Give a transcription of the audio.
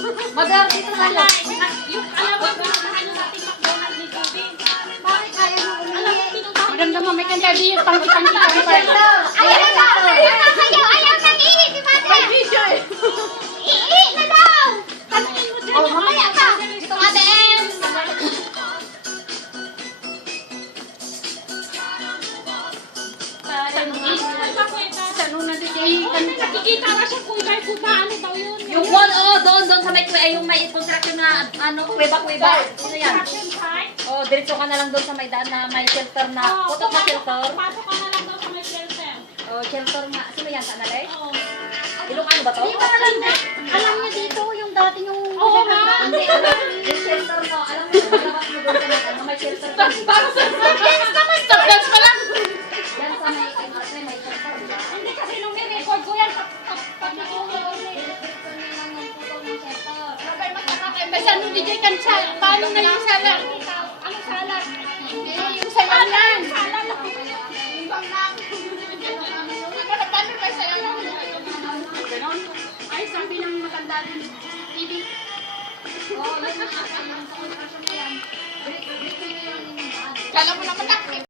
Mother, dito na lang. Yung alam mo, pinuntahan yung dating McDonald's ni Kobe. Bakit kaya mo Alam mo, umihi? pinuntahan Maganda mo, may kanta di yung pangkita Ayaw na kayo! Ayaw na ihi, di ba? may video eh. Ihi na daw! Tanungin mo dyan. Oh, mamaya ka! Ito nga din! Sa nung nandito Nakikita na siya kung kay Kuba, ano daw yun? Yung one, doon sa may, yung may construction na, kuweba-kuweba. Ano yan? Construction site. Diretso ka na lang doon sa may daan na may shelter na, putok na shelter. Pumasok ka na lang daw sa may shelter. Shelter nga. Sino yan? Saan nalay? Oo. Ilocano ba to? Di ba alam niyo dito yung dati yung... Oo nga. Hindi, alam. Yung shelter mo, alam mo, paglabas mo doon sa may, may shelter. Para sa dance naman. Stop dance pa lang. Yan sa may, may shelter. Hindi kasi nung ni-record ko yan, pati ko yun. Kasi ano DJ kan sa paano na yung salar? Ano salat? Hindi, yung salar lang. Salat. Paano na salar lang? Ganon. Ay, sabi ng matanda din. TV. Oh, yun na. Yung construction na yan. Kala mo naman